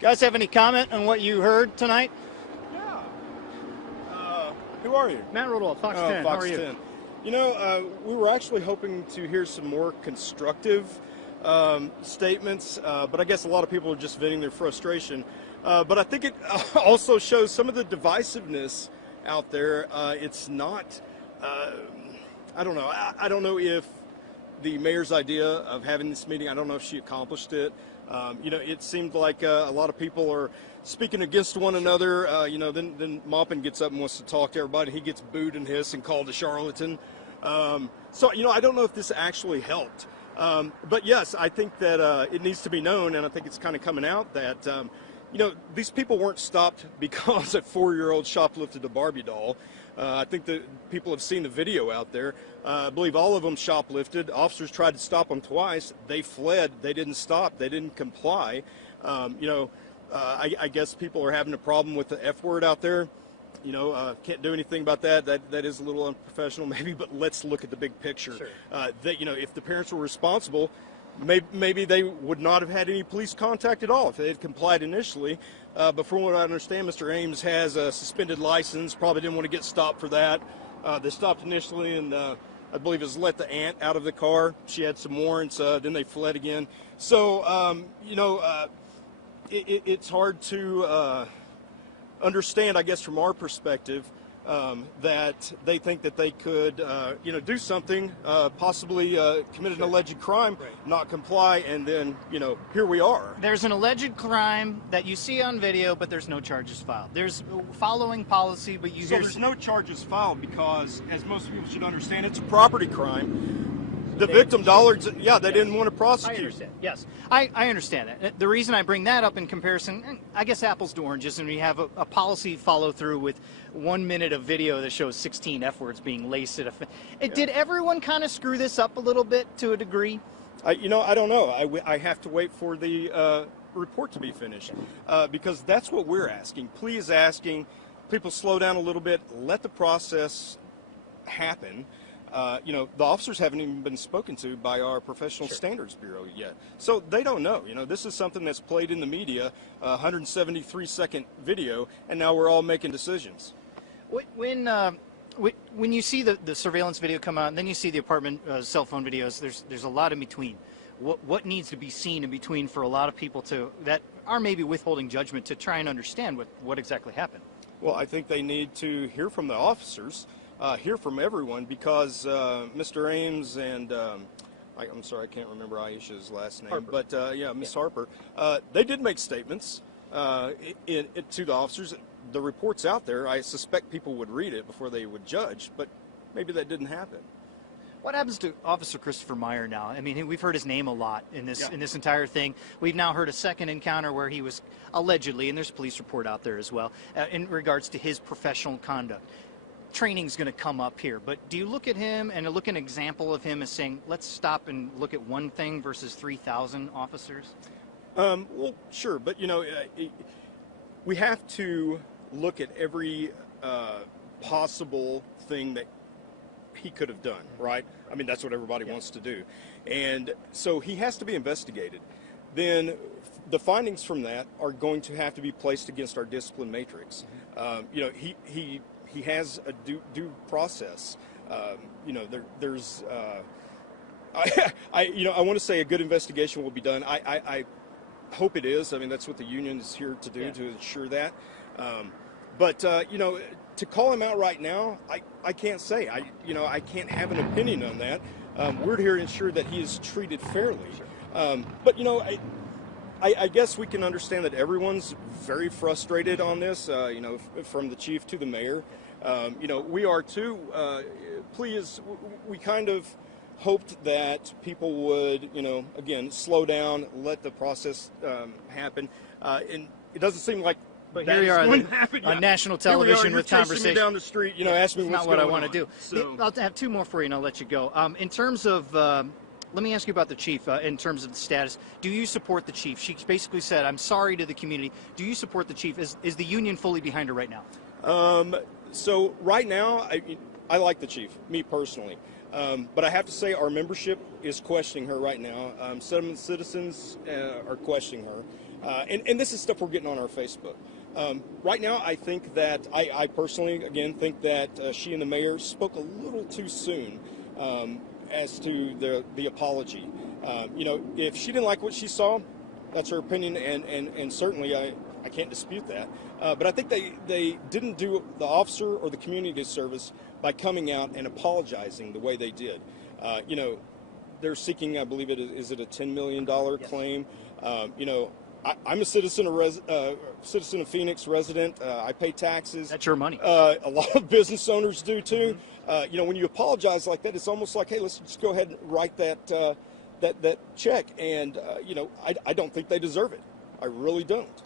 Guys, have any comment on what you heard tonight? Yeah. Who are you? Matt Rodwell, Fox 10. Fox How are you? 10. You know, we were actually hoping to hear some more constructive statements, but I guess a lot of people are just venting their frustration. But I think it also shows some of the divisiveness out there. It's not, I don't know. I don't know if the mayor's idea of having this meeting, I don't know if she accomplished it. You know, it seemed like a lot of people are speaking against one another. You know, then Maupin gets up and wants to talk to everybody. He gets booed and hissed and called a charlatan. So, you know, I don't know if this actually helped. But yes, I think that it needs to be known, and I think it's kind of coming out that, you know, these people weren't stopped because a 4-year-old shoplifted a Barbie doll. I think that people have seen the video out there. I believe all of them shoplifted. Officers tried to stop them twice. They fled. They didn't stop. They didn't comply. You know, I guess people are having a problem with the F word out there. You know, can't do anything about that. That is a little unprofessional maybe, but let's look at the big picture. Sure. That, you know, if the parents were responsible, maybe they would not have had any police contact at all if they had complied initially. But from what I understand, Mr. Ames has a suspended license, probably didn't want to get stopped for that. They stopped initially, and I believe it was let the aunt out of the car. She had some warrants, then they fled again. So, you know, it's hard to understand, I guess, from our perspective, that they think that they could, you know, do something, possibly commit an alleged crime, not comply, and then, you know, here we are. There's an alleged crime that you see on video, but there's no charges filed. There's following policy, but you So hear... there's no charges filed because, as most people should understand, it's a property crime. The victim dollars, yeah, they didn't want to prosecute. I understand, yes. I understand that. The reason I bring that up in comparison, I guess apples to oranges, and we have a policy follow through with 1 minute of video that shows 16 F words being laced at a... Did everyone kind of screw this up a little bit to a degree? You know, I don't know. I have to wait for the report to be finished because that's what we're asking. Please asking people slow down a little bit, let the process happen. You know, the officers haven't even been spoken to by our Professional Standards Bureau yet. So they don't know. You know, this is something that's played in the media, 173-second video, and now we're all making decisions. When you see the surveillance video come out, and then you see the apartment cell phone videos, there's a lot in between. What needs to be seen in between for a lot of people that are maybe withholding judgment to try and understand what exactly happened? Well, I think they need to hear from the officers. Hear from everyone because Mr. Ames and I'm sorry, I can't remember Aisha's last name, Harper. but yeah, Miss Harper, they did make statements to the officers. The report's out there. I suspect people would read it before they would judge, but maybe that didn't happen. What happens to Officer Christopher Meyer now? I mean, we've heard his name a lot in this entire thing. We've now heard a second encounter where he was allegedly, and there's a police report out there as well, in regards to his professional conduct. Training's going to come up here, but do you look at him and look at an example of him as saying, let's stop and look at one thing versus 3,000 officers? Well, sure, but you know, we have to look at every possible thing that he could have done, right? I mean, that's what everybody wants to do. And so he has to be investigated. Then the findings from that are going to have to be placed against our discipline matrix. You know, he has a due process. You know, there's, you know, I want to say a good investigation will be done. I hope it is. I mean, that's what the union is here to do, to ensure that. But you know, to call him out right now, I can't say. You know, I can't have an opinion on that. We're here to ensure that he is treated fairly. But you know, I guess we can understand that everyone's very frustrated on this, you know, from the chief to the mayor. You know, we are too. Please, we kind of hoped that people would, you know, again, slow down, let the process happen. And it doesn't seem like but here you are on national television with conversation. Me down the street, you know, ask me what's not what going I want on. to do. So. I'll have two more for you, and I'll let you go. In terms of, let me ask you about the chief. In terms of the status, do you support the chief? She basically said, "I'm sorry to the community." Do you support the chief? Is the union fully behind her right now? So right now, I like the chief, me personally. But I have to say our membership is questioning her right now. Some citizens are questioning her. And this is stuff we're getting on our Facebook. Right now, I think that I personally, again, think that she and the mayor spoke a little too soon as to the apology. If she didn't like what she saw, that's her opinion, and certainly I can't dispute that. But I think they didn't do the officer or the community a service by coming out and apologizing the way they did. They're seeking, I believe is it a $10 million claim? I'm a citizen of Phoenix, resident. I pay taxes. That's your money. A lot of business owners do too. When you apologize like that, it's almost like, hey, let's just go ahead and write that check. And I don't think they deserve it. I really don't.